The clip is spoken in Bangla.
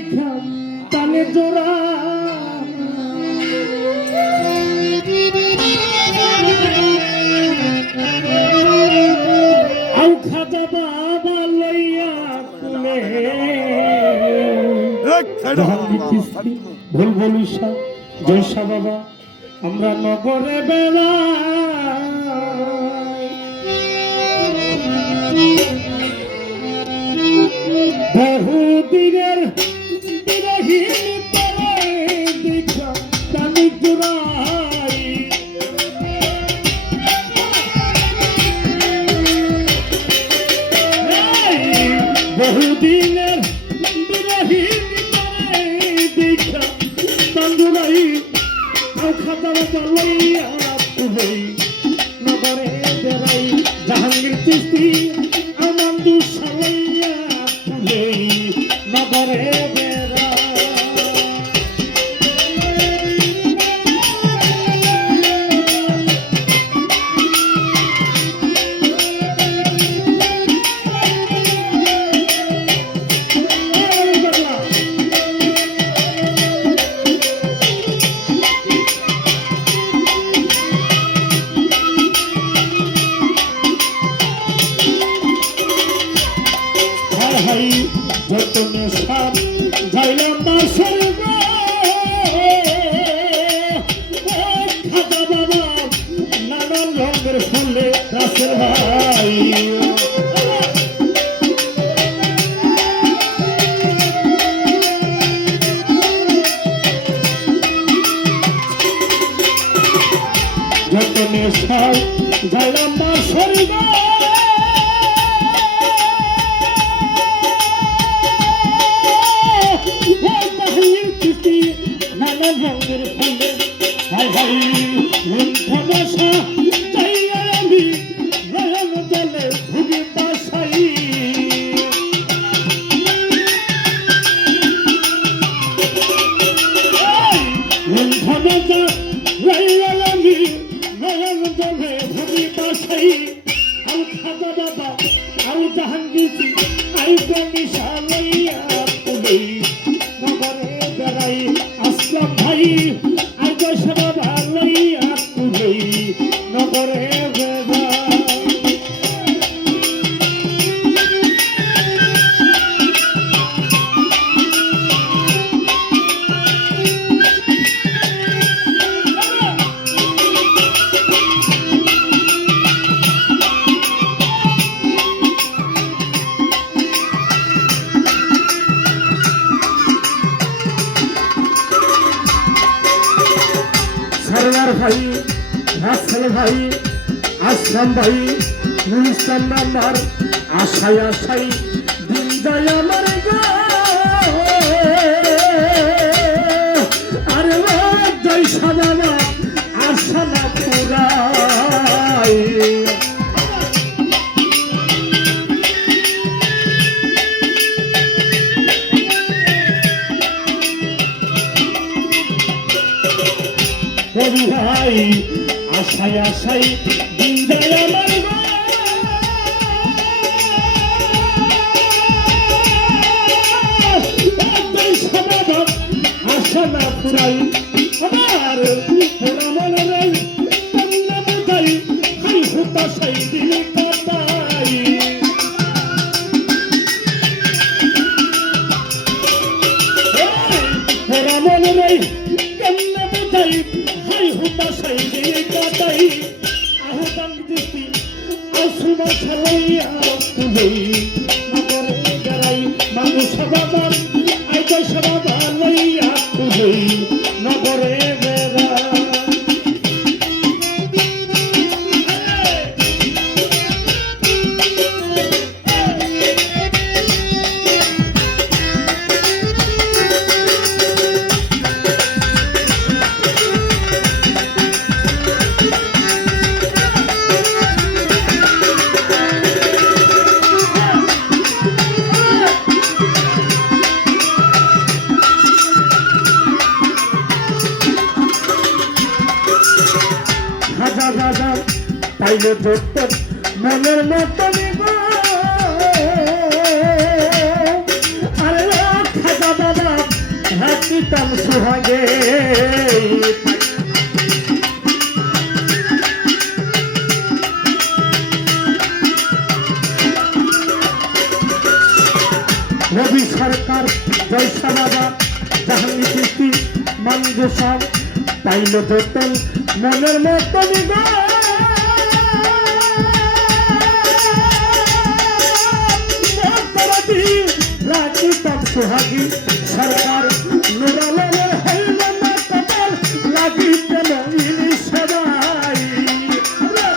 দেখা তালে জোড়া আউ খাজা বাবা লইয়া তুলে ভুল ভুলুষা জয়সা বাবা আমরা নগরে বেড়া বহুদিনের বিরহীন দেখা কানি জোড়াই বহুদিনের বিরহীন দেখা কান্দুরাই আও খাতা লইয়া তুলে নগরে বেড়াই জাহাঙ্গীর চিস্তি আমার দুঃসালাইয়া তুলে নগরে বেড়া যতনে সাপ যাইলাম বাসর খাজা বাবা নানান রঙের ফুলে রাসের ভাই যতনে সাপ যাইলাম বাসর রঙের ফুলে হাই হাই মনসা চাইয়া আমি নয়ন জলে ভুগি বাসাই মনসা চাইয়া আমি নয়ন জলে ভুগি বাসাই আউ খাজা বাবা আউ জাহাঙ্গীর আই প্রেমিসা লইয়া তুলে নগরে বেড়াই আসলাম ভাই আই জয়সা বাবা লইয়া তুলে নগরে বেড়া सरदार भाई रासेल भाई आसलाम भाई नुरिस्तान नाम्बार आशाय आशाय दिन जाय आमार गो आरे जयसा बाबा आशा ना पुराय ভাই আশায় আশায় দিন যায় আমার আশা না পুরাই আমার মনে রাই বোঝাই হাই হুতাশাই দিল কাটাই মনে রাই কেমনে বোঝাই হাই হুতাশাই দিল কাটাই আহ্বান দিছি আসুমা ছালাইয়া তুলে নগরে বেড়াই মানুষ বাবা আই জয়সা বাবা লইয়া তুলে নগরে বেড়া পাইলে তোর মনের মতো নিব আরে খাজা বাবা রাখিতাম সোহাগে রবি সরকার জয়সা বাবা জাহাঙ্গীর কৃষ্টি মানব সব পাইল যতন মনের মতন রাখিতাম সোহাগী সরকার